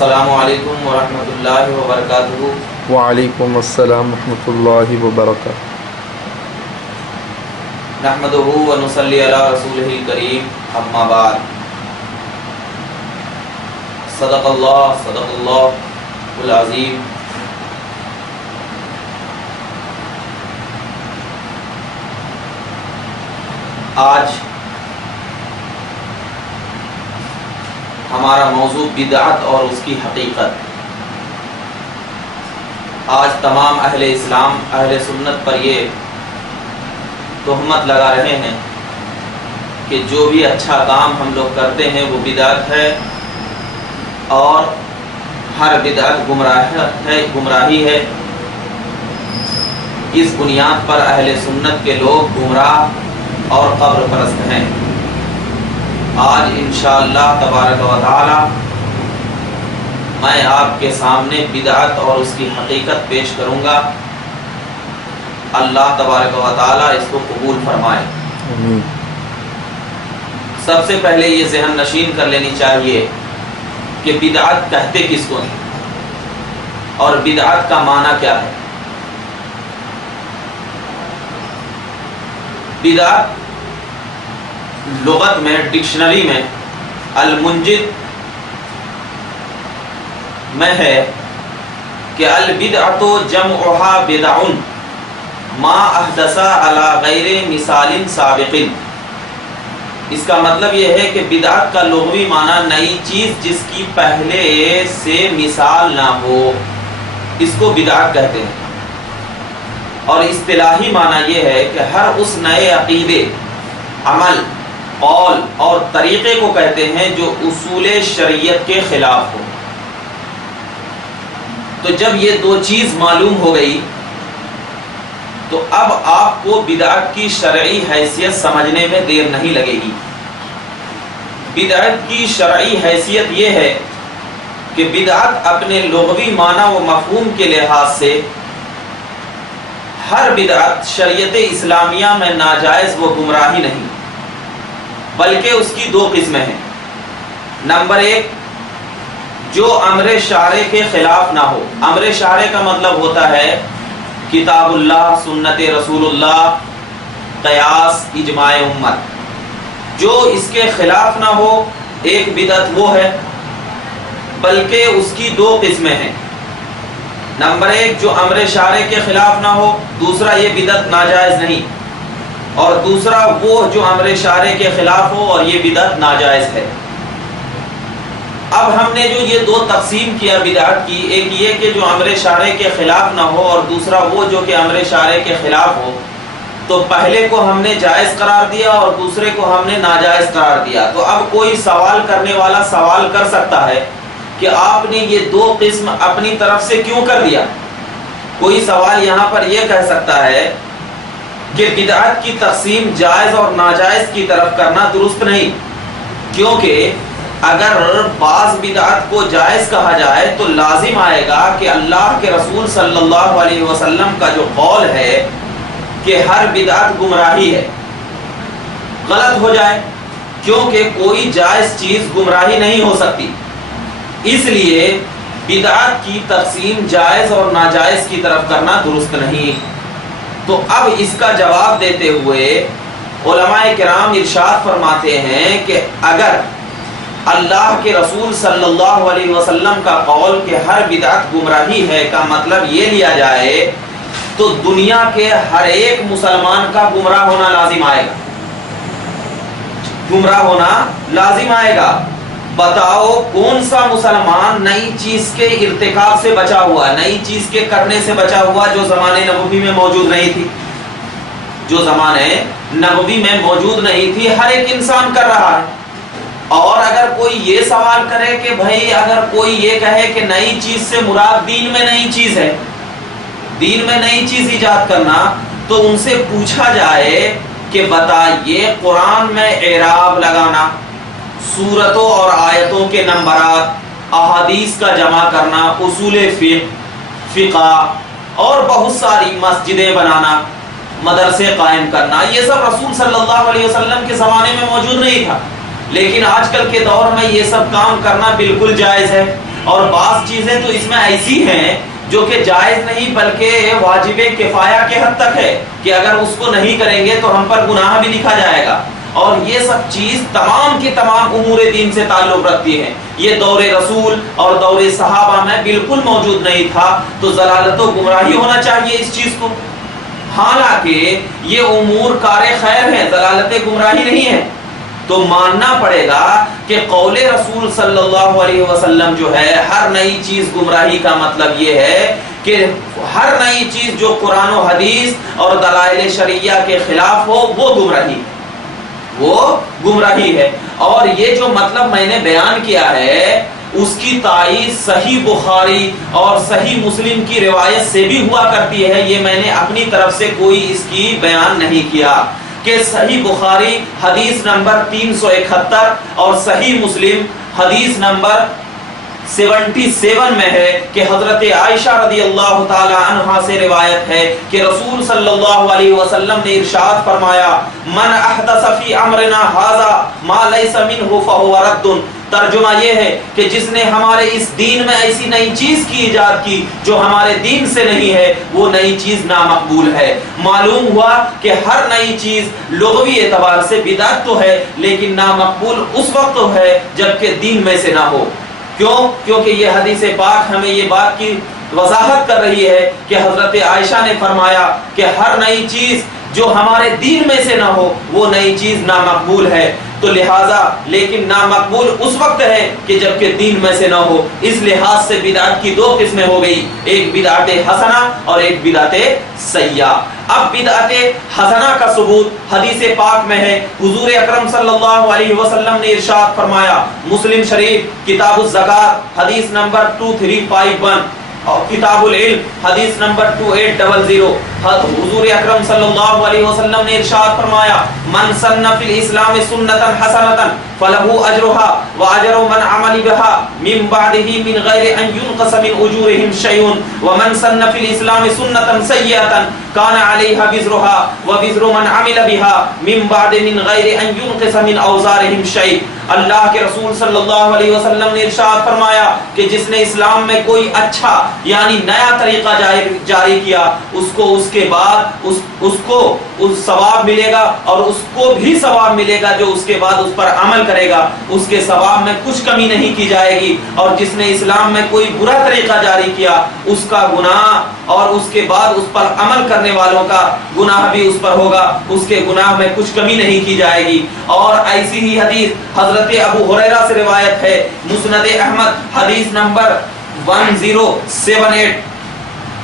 السلام علیکم ورحمۃ اللہ وبرکاتہ۔ وعلیکم السلام ورحمۃ اللہ وبرکاتہ۔ نحمدہ ونصلی علی رسولہ الکریم، اما بعد۔ صدق اللہ العظیم۔ آج ہمارا موضوع بدعت اور اس کی حقیقت۔ آج تمام اہل اسلام، اہل سنت پر یہ تہمت لگا رہے ہیں کہ جو بھی اچھا کام ہم لوگ کرتے ہیں وہ بدعت ہے، اور ہر بدعت گمراہی ہے۔ اس بنیاد پر اہل سنت کے لوگ گمراہ اور قبر پرست ہیں۔ آج انشاءاللہ تبارک و تعالی میں آپ کے سامنے بدعت اور اس کی حقیقت پیش کروں گا۔ اللہ تبارک و تعالی اس کو قبول فرمائے۔ سب سے پہلے یہ ذہن نشین کر لینی چاہیے کہ بدعت کہتے کس کو ہیں اور بدعت کا معنی کیا ہے۔ بدعت لغت میں، ڈکشنری میں، المنجد میں ہے کہ البدعۃ جمعها بدع ما احدث علی غیر مثال سابق۔ اس کا مطلب یہ ہے کہ بدعت کا لغوی معنی نئی چیز جس کی پہلے سے مثال نہ ہو، اس کو بدعت کہتے ہیں۔ اور اصطلاحی معنی یہ ہے کہ ہر اس نئے عقیدے، عمل، قول اور طریقے کو کہتے ہیں جو اصول شریعت کے خلاف ہو۔ تو جب یہ دو چیز معلوم ہو گئی تو اب آپ کو بدعت کی شرعی حیثیت سمجھنے میں دیر نہیں لگے گی۔ بدعت کی شرعی حیثیت یہ ہے کہ بدعت اپنے لغوی معنی و مفہوم کے لحاظ سے ہر بدعت شریعت اسلامیہ میں ناجائز و گمراہی نہیں، بلکہ اس کی دو قسمیں ہیں۔ نمبر ایک، جو امر شارع کے خلاف نہ ہو۔ امر شارع کا مطلب ہوتا ہے کتاب اللہ، سنت رسول اللہ، قیاس، اجماع امت۔ جو اس کے خلاف نہ ہو، ایک بدعت وہ ہے، بلکہ اس کی دو قسمیں ہیں۔ نمبر ایک، جو امر شارع کے خلاف نہ ہو، دوسرا یہ بدعت ناجائز نہیں، اور دوسرا وہ جو امر شارع کے خلاف ہو اور یہ بدعت ناجائز ہے۔ اب ہم نے جو یہ دو تقسیم کیا بدعت کی، ایک یہ کہ جو امر شارع کے خلاف نہ ہو، اور دوسرا وہ جو کہ امر شارع کے خلاف ہو، تو پہلے کو ہم نے جائز قرار دیا اور دوسرے کو ہم نے ناجائز قرار دیا۔ تو اب کوئی سوال کرنے والا سوال کر سکتا ہے کہ آپ نے یہ دو قسم اپنی طرف سے کیوں کر دیا؟ کوئی سوال یہاں پر یہ کہہ سکتا ہے کہ بدعت کی تقسیم جائز اور ناجائز کی طرف کرنا درست نہیں، کیونکہ اگر بعض بدعت کو جائز کہا جائے تو لازم آئے گا کہ اللہ کے رسول صلی اللہ علیہ وسلم کا جو قول ہے کہ ہر بدعت گمراہی ہے، غلط ہو جائے، کیونکہ کوئی جائز چیز گمراہی نہیں ہو سکتی۔ اس لیے بدعت کی تقسیم جائز اور ناجائز کی طرف کرنا درست نہیں۔ تو اب اس کا جواب دیتے ہوئے علماء کرام ارشاد فرماتے ہیں کہ اگر اللہ کے رسول صلی اللہ علیہ وسلم کا قول کہ ہر بدعت گمراہی ہے کا مطلب یہ لیا جائے تو دنیا کے ہر ایک مسلمان کا گمراہ ہونا لازم آئے گا۔ گمراہ ہونا لازم آئے گا۔ بتاؤ کون سا مسلمان نئی چیز کے ارتکاب سے بچا ہوا، نئی چیز کے کرنے سے بچا ہوا جو زمانے نبوی میں موجود نہیں تھی؟ جو زمانے نبوی میں موجود نہیں تھی ہر ایک انسان کر رہا ہے۔ اور اگر کوئی یہ سوال کرے کہ بھائی اگر کوئی یہ کہے کہ نئی چیز سے مراد دین میں نئی چیز ہے، دین میں نئی چیز ایجاد کرنا، تو ان سے پوچھا جائے کہ بتائیے قرآن میں اعراب لگانا، سورتوں اور آیتوں کے نمبرات، احادیث کا جمع کرنا، اصول فقہ اور بہت ساری مسجدیں بنانا، مدرسے قائم کرنا، یہ سب رسول صلی اللہ علیہ وسلم کے زمانے میں موجود نہیں تھا، لیکن آج کل کے دور میں یہ سب کام کرنا بالکل جائز ہے۔ اور بعض چیزیں تو اس میں ایسی ہیں جو کہ جائز نہیں بلکہ واجب کفایہ کے حد تک ہے کہ اگر اس کو نہیں کریں گے تو ہم پر گناہ بھی لکھا جائے گا. اور یہ سب چیز تمام کے تمام امور دین سے تعلق رکھتی ہیں. یہ دور رسول اور دور صحابہ میں بالکل موجود نہیں تھا, تو ضلالت و گمراہی ہونا چاہیے اس چیز کو. حالانکہ یہ امور کار خیر ہیں, ضلالت گمراہی نہیں ہے. تو ماننا پڑے گا کہ قول رسول صلی اللہ علیہ وسلم جو ہے, ہر نئی چیز گمراہی کا مطلب یہ ہے کہ ہر نئی چیز جو قرآن و حدیث اور دلائل شرعیہ کے خلاف ہو وہ گمراہی ہے. اور یہ جو مطلب میں نے بیان کیا ہے اس کی تائید صحیح بخاری اور صحیح مسلم کی روایت سے بھی ہوا کرتی ہے. یہ میں نے اپنی طرف سے کوئی اس کی بیان نہیں کیا کہ صحیح بخاری حدیث نمبر 371 اور صحیح مسلم حدیث نمبر 77 میں ہے کہ حضرت عائشہ رضی اللہ تعالی عنہا سے روایت ہے کہ رسول صلی اللہ علیہ وسلم نے ارشاد فرمایا, من احدث فی امرنا ھذا ما لیس منہ فہو رد. ترجمہ یہ ہے کہ جس نے ہمارے اس دین میں ایسی نئی چیز کی ایجاد کی جو ہمارے دین سے نہیں ہے, وہ نئی چیز نامقبول ہے. معلوم ہوا کہ ہر نئی چیز لغوی اعتبار سے بدعت تو ہے لیکن نامقبول اس وقت تو ہے جبکہ دین میں سے نہ ہو. کیوں؟ کیونکہ یہ حدیث پاک ہمیں یہ بات کی وضاحت کر رہی ہے کہ حضرت عائشہ نے فرمایا کہ ہر نئی چیز جو ہمارے دین میں سے نہ ہو وہ نئی چیز نامقبول ہے. تو لہٰذا لیکن نامقبول اس وقت ہے کہ جبکہ دین میں سے نہ ہو. اس لحاظ سے بدعت کی دو قسمیں ہو گئی, ایک بدعت حسنہ اور ایک بدعت سیئہ. اب بدعت حسنہ کا ثبوت حدیث پاک میں ہے. حضور اکرم صلی اللہ علیہ وسلم نے ارشاد فرمایا, مسلم شریف کتاب الزکات حدیث نمبر 2351 اور کتاب العلم حدیث نمبر 2800, حضور اکرم صلی اللہ علیہ وسلم نے ارشاد فرمایا, من سن فی الاسلام سنتا حسنتا فلہ اجرھا واجر من عمل بها من بعدہ من غیر ان ينقص من اجورهم شیء ومن سن فی الاسلام سنتا سیئتا کان علیہا وزرھا ووزر من عمل بها من بعد من غیر ان ينقص من اوزارهم شیء. اللہ کے رسول صلی اللہ علیہ وسلم نے ارشاد فرمایا کہ جس نے اسلام میں کوئی اچھا یعنی نیا طریقہ جاری کیا, اس کو اس کے بعد اس کو ثواب ملے گا اور اس کو بھی ثواب ملے گا جو اس کے بعد اس پر عمل کرے گا. اس کے ثواب میں کچھ کمی نہیں کی جائے گی. اور جس نے اسلام میں کوئی برا طریقہ جاری کیا اس کا گناہ اور اس کے بعد اس پر عمل کرنے والوں کا گناہ بھی اس پر ہوگا, اس کے گناہ میں کچھ کمی نہیں کی جائے گی. اور ایسی ہی حدیث حضرت ابو ہریرہ سے روایت ہے, مسند احمد حدیث نمبر 1078,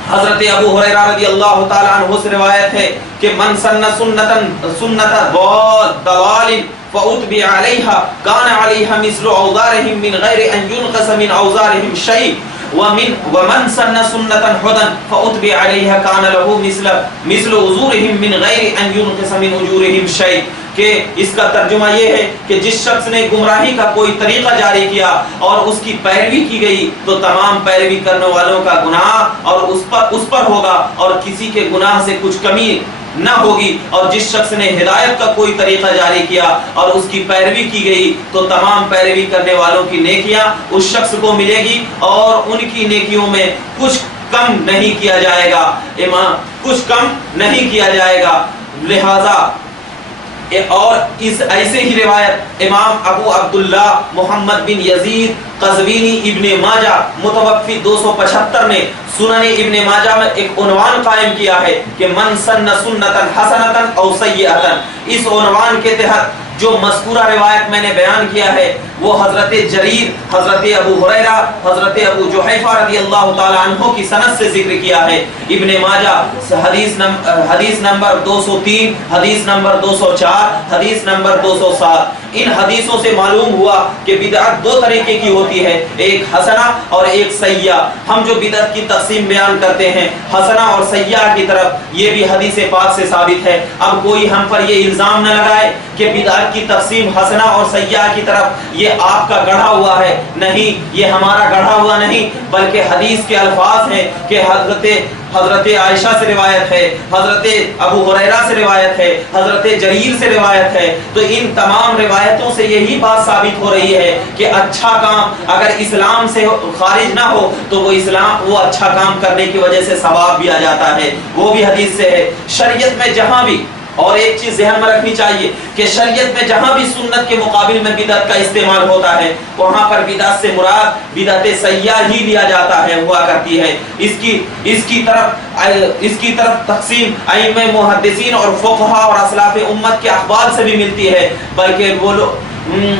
حضرت ابو ہریرہ رضی اللہ تعالی عنہ سے روایت ہے کہ من سن سنتا ضلال فاتبع علیہا کان علیہا مثل اوزارہم من غیر ان ينقص من اوزارہم شیء ومن سن سنتا حدا فاتبع علیہا کان له مثل اجورہم من غیر ان ينقص من اجورہم شیء. کہ اس کا ترجمہ یہ ہے کہ جس شخص نے گمراہی کا کوئی طریقہ جاری کیا اور اس کی پیروی کی گئی تو تمام پیروی کرنے والوں کا گناہ اور اس پر ہوگا اور کسی کے گناہ سے کچھ کمی نہ ہوگی. اور جس شخص نے ہدایت کا کوئی طریقہ جاری کیا اور اس کی پیروی کی گئی تو تمام پیروی کرنے والوں کی نیکیاں اس شخص کو ملے گی اور ان کی نیکیوں میں کچھ کم نہیں کیا جائے گا, کچھ کم نہیں کیا جائے گا. لہذا اور اس ایسے ہی روایت امام ابو عبداللہ محمد بن یزید قزوینی ابن ماجہ متوفی 275 نے سنن ابن ماجہ میں ایک عنوان قائم کیا ہے کہ من سن سنتا حسنتا او سیئتا. اس عنوان کے تحت جو مذکورہ روایت میں نے بیان کیا ہے وہ حضرت جریر, حضرت ابو ہریرہ, حضرت ابو جحیفہ رضی اللہ تعالی عنہ کی سند سے ذکر کیا ہے. ابن ماجہ حدیث نمبر 203, حدیث نمبر 204, حدیث نمبر 207. ان حدیثوں سے معلوم ہوا کہ بدعت دو طریقے کی ہوتی ہے, ایک حسنہ اور ایک سیئہ. ہم جو بدعت کی تقسیم بیان کرتے ہیں حسنہ اور سیئہ کی طرف, یہ بھی حدیث پاک سے ثابت ہے. اب کوئی ہم پر یہ الزام نہ لگائے کہ بدعت کی تقسیم حسنہ اور سیئہ کی طرف یہ آپ کا گڑھا ہوا ہے. نہیں, یہ ہمارا گڑھا ہوا نہیں بلکہ حدیث کے الفاظ ہیں کہ حضرت حضرت عائشہ سے روایت ہے، حضرت ابو ہریرہ سے روایت ہے، حضرت جریر سے روایت ہے. تو ان تمام روایتوں سے یہی بات ثابت ہو رہی ہے کہ اچھا کام اگر اسلام سے خارج نہ ہو تو وہ اچھا کام کرنے کی وجہ سے ثواب بھی آ جاتا ہے. وہ بھی حدیث سے ہے. شریعت میں جہاں بھی، اور ایک چیز ذہن میں رکھنی چاہیے کہ شریعت میں جہاں بھی سنت کے مقابل میں بدعت کا استعمال ہوتا ہے وہاں پر بدعت سے مراد بدعت سیاح ہی لیا جاتا ہے، ہوا کرتی ہے. اس کی طرف تقسیم ائمہ محدثین اور فقہا اور اسلاف امت کے اقوال سے بھی ملتی ہے، بلکہ وہ لوگ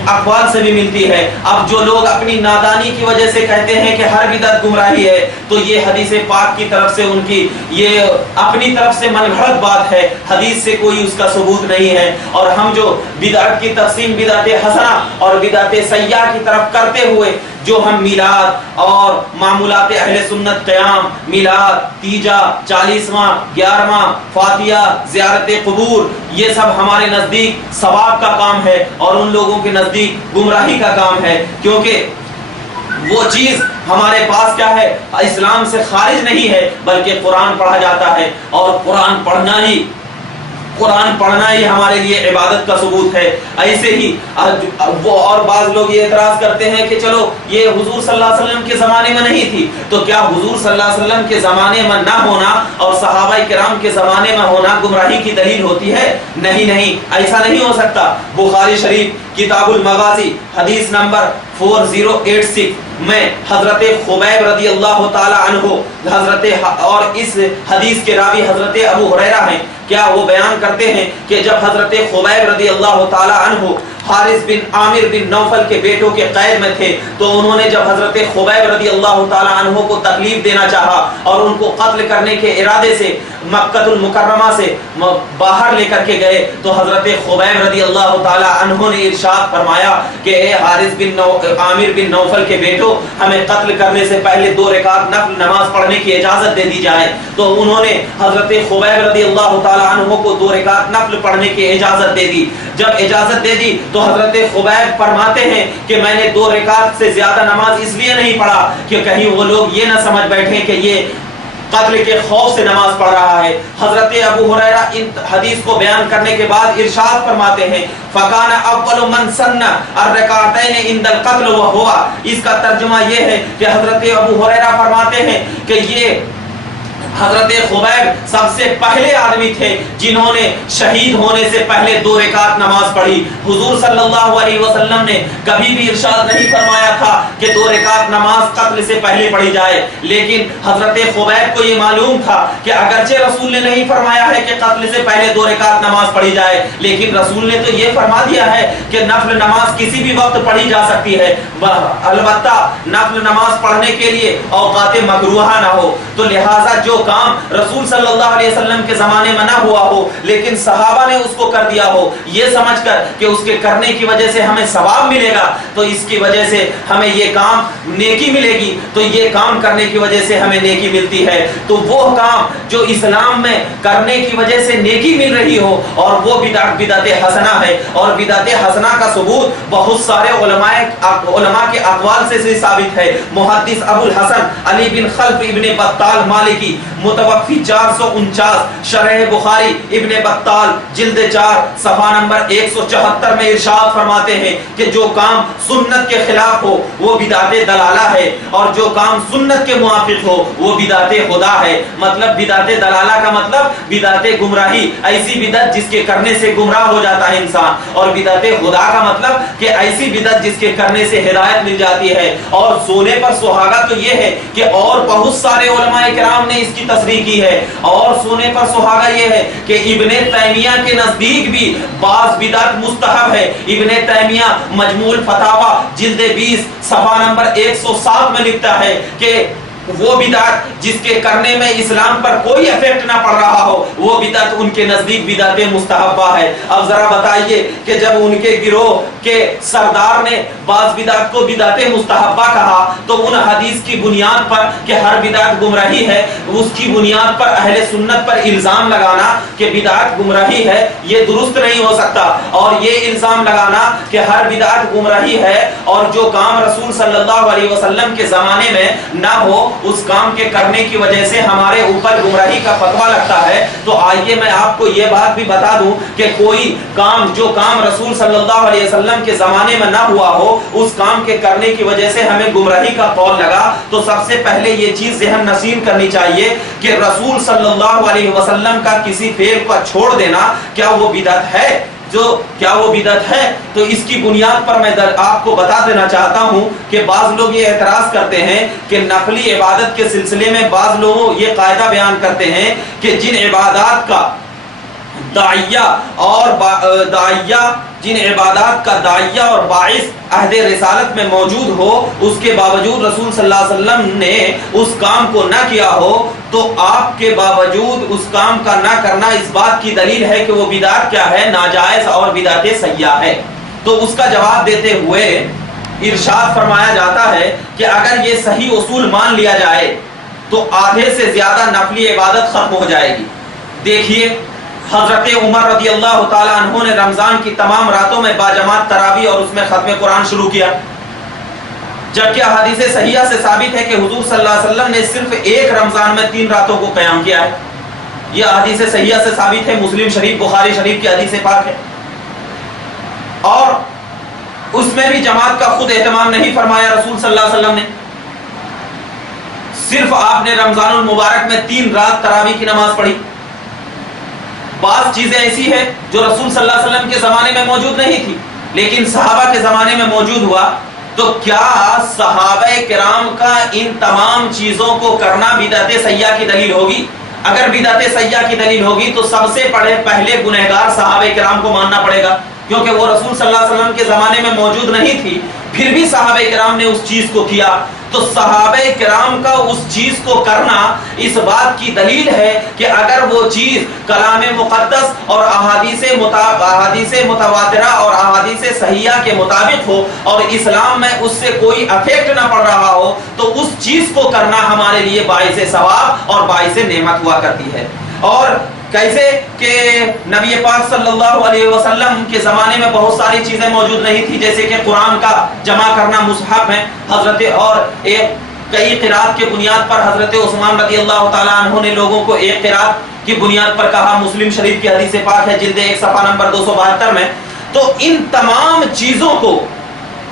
اقوال سے بھی ملتی ہے. اب جو لوگ اپنی نادانی کی وجہ سے کہتے ہیں کہ ہر بدعت گمراہی ہے تو یہ حدیث پاک کی طرف سے ان کی یہ اپنی طرف سے من گھڑت بات ہے، حدیث سے کوئی اس کا ثبوت نہیں ہے. اور ہم جو بدعت کی تقسیم بدعت حسنہ اور بدعت سیاح کی طرف کرتے ہوئے جو ہم میلاد اور معمولات اہل سنت، قیام، میلاد، تیجا، 40واں، 11واں، فاتحہ، زیارت قبور، یہ سب ہمارے نزدیک ثواب کا کام ہے اور ان لوگوں کے نزدیک گمراہی کا کام ہے، کیونکہ وہ چیز ہمارے پاس کیا ہے، اسلام سے خارج نہیں ہے، بلکہ قرآن پڑھا جاتا ہے اور قرآن پڑھنا ہی ہمارے لیے عبادت کا ثبوت ہے. ایسے ہی وہ اور بعض لوگ یہ اعتراض کرتے ہیں کہ چلو یہ حضور صلی اللہ علیہ وسلم کے زمانے میں نہیں تھی تو کیا حضور صلی اللہ علیہ وسلم کے زمانے میں نہ ہونا اور صحابہ کرام کے زمانے میں ہونا گمراہی کی دلیل ہوتی ہے؟ نہیں، ایسا نہیں ہو سکتا. بخاری شریف کتاب المغازی حدیث نمبر 4086 میں حضرت خبیب رضی اللہ تعالی عنہ اور اس حدیث کے راوی حضرت ابو ہریرہ ہیں. کیا وہ بیان کرتے ہیں کہ جب حضرت خبیب رضی اللہ تعالی عنہ حارث بن عامر بن نوفل کے بیٹوں کے قید میں تھے تو انہوں نے جب حضرت خبیب رضی اللہ تعالی عنہ کو تکلیف دینا چاہا اور ان کو قتل کرنے کے ارادے سے مکہ المکرمہ سے باہر لے کر کے گئے تو حضرت خبیب رضی اللہ تعالی عنہ نے ارشاد فرمایا کہ اے حارث بن عامر بن نوفل کے بیٹوں، ہمیں قتل کرنے سے پہلے 2 رکعت نفل نماز پڑھنے کی اجازت دے دی جائے. تو انہوں نے حضرت خبیب رضی اللہ تعالی عنہ کو 2 رکعت نفل پڑھنے کی اجازت دے دی. جب اجازت دے دی تو حضرت خبیب فرماتے ہیں کہ میں نے 2 رکعت سے زیادہ نماز اس لیے نہیں پڑھا کہ کہیں وہ لوگ یہ نہ سمجھ بیٹھیں کہ یہ قتل کے خوف سے نماز پڑھ رہا ہے. حضرت ابو ہریرہ ان حدیث کو بیان کرنے کے بعد ارشاد فرماتے ہیں فَكَانَ أَوَّلُ مَنْ سَنَّ الرَّكَعَتَيْنِ عِنْدَ الْقَتْلِ وَهُوَ. اس کا ترجمہ یہ ہے کہ حضرت ابو ہریرہ فرماتے ہیں کہ یہ حضرت خبیب سب سے پہلے آدمی تھے جنہوں نے شہید ہونے سے پہلے 2 رکعت نماز پڑھی. حضور صلی اللہ علیہ وسلم نے کبھی بھی ارشاد نہیں فرمایا تھا کہ 2 رکعت نماز قتل سے پہلے پڑھی جائے، لیکن حضرت خبیب کو یہ معلوم تھا کہ اگرچہ رسول نے نہیں فرمایا ہے کہ قتل سے پہلے 2 رکعت نماز پڑھی جائے، لیکن رسول نے تو یہ فرما دیا ہے کہ نفل نماز کسی بھی وقت پڑھی جا سکتی ہے، البتہ نفل نماز پڑھنے کے لیے اوقات مکروہہ نہ ہو. تو لہٰذا جو کام رسول صلی اللہ علیہ وسلم کے زمانے میں نہ ہوا ہو لیکن صحابہ نے اس کو کر دیا ہو یہ سمجھ کر کہ اس کے کرنے کی وجہ سے ہمیں ثواب ملے گا تو اس کی وجہ سے ہمیں یہ کام نیکی ملے گی، تو یہ کام کرنے کی وجہ سے ہمیں نیکی ملتی ہے. تو وہ کام جو اسلام میں کرنے کی وجہ سے نیکی مل رہی ہو اور وہ بدعت حسنہ ہے، اور بدعت حسنہ کا ثبوت بہت سارے علماء کے اقوال سے ثابت ہے. محدث ابو الحسن علی بن خلف ابن بطال مالکی متوفی 449 شرح بخاری ابن بطال جلد 4 صفحہ نمبر 174 میں ارشاد فرماتے ہیں کہ جو کام سنت کے خلاف ہو وہ بدعت دلالہ ہے اور جو کام سنت کے موافق ہو وہ بدعت خدا ہے. مطلب بدعت دلالہ کا مطلب بدعت گمراہی، ایسی بدعت جس کے کرنے سے گمراہ ہو جاتا ہے انسان، اور بدعت خدا کا مطلب کہ ایسی بدعت جس کے کرنے سے ہدایت مل جاتی ہے. اور سونے پر سہاگا تو یہ ہے کہ اور بہت سارے علماء کرام نے اس کی تصریح کی ہے، اور سونے پر سہاگا یہ ہے کہ ابن تیمیہ کے نزدیک بھی بعض بدعت مستحب ہے. ابن تیمیہ مجموع الفتاوی جلد 20 صفحہ نمبر 107 میں لکھتا ہے کہ وہ بدعت جس کے کرنے میں اسلام پر کوئی افیکٹ نہ پڑ رہا ہو وہ بدعت ان کے نزدیک بدعت مستحبہ ہے. اب ذرا بتائیے کہ جب ان کے گروہ کے سردار نے بعض بدعت کو بدعت مستحبہ کہا تو ان حدیث کی بنیاد پر کہ ہر بدعت گمراہی ہے اس کی بنیاد پر اہل سنت پر الزام لگانا کہ بدعت گمراہی ہے یہ درست نہیں ہو سکتا. اور یہ الزام لگانا کہ ہر بدعت گمراہی ہے اور جو کام رسول صلی اللہ علیہ وسلم کے زمانے میں نہ ہو اس کام کے کرنے کی وجہ سے ہمارے اوپر گمراہی کا فتویٰ لگتا ہے، تو آئیے میں آپ کو یہ بات بھی بتا دوں کہ کوئی کام جو کام رسول صلی اللہ علیہ وسلم کے زمانے میں نہ ہوا ہو، اس کام کے کرنے کی وجہ سے ہمیں گمراہی کا قول لگا، تو سب سے پہلے یہ چیز ذہن نشین کرنی چاہیے کہ رسول صلی اللہ علیہ وسلم کا کسی فعل کو چھوڑ دینا کیا وہ بدعت ہے؟ کیا وہ بدعت ہے؟ تو اس کی بنیاد پر میں آپ کو بتا دینا چاہتا ہوں کہ بعض لوگ یہ اعتراض کرتے ہیں کہ نفلی عبادت کے سلسلے میں بعض لوگ یہ قاعدہ بیان کرتے ہیں کہ جن عبادات کا داعیہ اور باعث عہد رسالت میں موجود ہو، اس کے باوجود رسول صلی اللہ علیہ وسلم نے اس کام کو نہ کیا ہو، تو آپ کے باوجود اس کام کا نہ کرنا اس بات کی دلیل ہے کہ وہ بدعت کیا ہے؟ ناجائز اور بدعت سیاح ہے۔ تو اس کا جواب دیتے ہوئے ارشاد فرمایا جاتا ہے کہ اگر یہ صحیح اصول مان لیا جائے تو آدھے سے زیادہ نفلی عبادت ختم ہو جائے گی۔ دیکھیے حضرت عمر رضی اللہ تعالیٰ عنہ نے رمضان کی تمام راتوں میں باجماعت تراویح اور اس میں ختم قرآن شروع کیا، جبکہ احادیث صحیحہ سے ثابت ہے کہ حضور صلی اللہ علیہ وسلم نے صرف ایک رمضان میں 3 راتوں کو قیام کیا ہے۔ یہ احادیث صحیحہ سے ثابت ہے، مسلم شریف، بخاری شریف کی حدیث پاک ہے، اور اس میں بھی جماعت کا خود اہتمام نہیں فرمایا رسول صلی اللہ علیہ وسلم نے، صرف آپ نے رمضان المبارک میں 3 رات تراویح کی نماز پڑھی۔ بعض چیزیں ایسی ہیں جو رسول صلی اللہ علیہ وسلم کے زمانے میں موجود نہیں تھی لیکن صحابہ کے زمانے میں موجود ہوا، تو کیا صحابہ کرام کا ان تمام چیزوں کو کرنا بدعت سیاح کی دلیل ہوگی؟ اگر بدعت سیاح کی دلیل ہوگی تو سب سے پہلے گنہگار صحابہ کرام کو ماننا پڑے گا، کیونکہ وہ رسول صلی اللہ علیہ وسلم کے زمانے میں موجود نہیں تھی، پھر بھی صحابہ کرام نے اس چیز کو کیا۔ تو صحابہ کرام کا اس چیز کو کرنا اس بات کی دلیل ہے کہ اگر وہ چیز کلام مقدس اور احادیث متواترہ اور احادیث صحیحہ کے مطابق ہو اور اسلام میں اس سے کوئی افیکٹ نہ پڑ رہا ہو، تو اس چیز کو کرنا ہمارے لیے باعث ثواب اور باعث نعمت ہوا کرتی ہے۔ اور کیسے کہ نبی پاک صلی اللہ علیہ وسلم کے زمانے میں بہت ساری چیزیں موجود نہیں تھی، جیسے کہ قرآن کا جمع کرنا مصحف ہے، اور کئی قرات کی بنیاد پر حضرت عثمان رضی اللہ تعالیٰ عنہ نے لوگوں کو ایک قرات کی بنیاد پر کہا، مسلم شریف کی حدیث پاک ہے جلد 1 صفحہ نمبر 272 میں۔ تو ان تمام چیزوں کو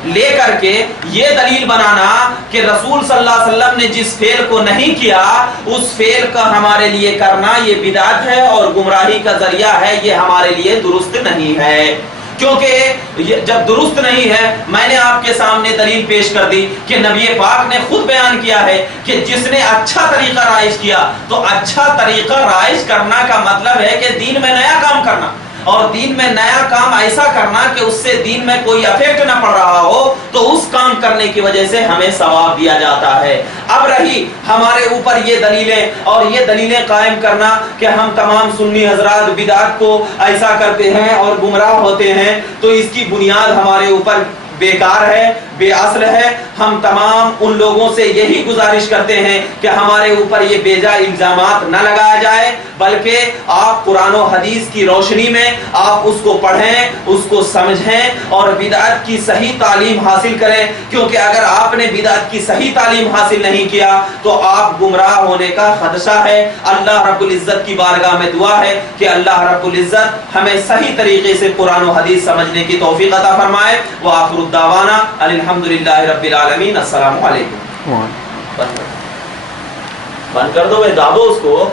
لے کر کے یہ دلیل بنانا کہ رسول صلی اللہ علیہ وسلم نے جس فعل کو نہیں کیا اس فعل کا ہمارے لیے کرنا یہ بدعت ہے اور گمراہی کا ذریعہ ہے، یہ ہمارے لیے درست نہیں ہے۔ کیونکہ جب درست نہیں ہے، میں نے آپ کے سامنے دلیل پیش کر دی کہ نبی پاک نے خود بیان کیا ہے کہ جس نے اچھا طریقہ رائج کیا، تو اچھا طریقہ رائج کرنا کا مطلب ہے کہ دین میں نیا کام کرنا، اور دین میں نیا کام ایسا کرنا کہ اس سے دین میں کوئی افیکٹ نہ پڑ رہا ہو، تو اس کام کرنے کی وجہ سے ہمیں ثواب دیا جاتا ہے۔ اب رہی ہمارے اوپر یہ دلیلیں اور یہ دلیلیں قائم کرنا کہ ہم تمام سنی حضرات بدعت کو ایسا کرتے ہیں اور گمراہ ہوتے ہیں، تو اس کی بنیاد ہمارے اوپر بیکار ہے، بے اصل ہے۔ ہم تمام ان لوگوں سے یہی گزارش کرتے ہیں کہ ہمارے اوپر یہ بے جا الزامات نہ لگایا جائے، بلکہ آپ قرآن و حدیث کی روشنی میں آپ اس کو پڑھیں، اس کو سمجھیں اور بدعت کی صحیح تعلیم حاصل کریں، کیونکہ اگر آپ نے بدعت کی صحیح تعلیم حاصل نہیں کیا تو آپ گمراہ ہونے کا خدشہ ہے۔ اللہ رب العزت کی بارگاہ میں دعا ہے کہ اللہ رب العزت ہمیں صحیح طریقے سے قرآن و حدیث سمجھنے کی توفیق عطا فرمائے۔ وآخر الدعوانا الحمدللہ رب العالمین۔ السلام علیکم۔ بند کر دو بھائی، دابو اس کو۔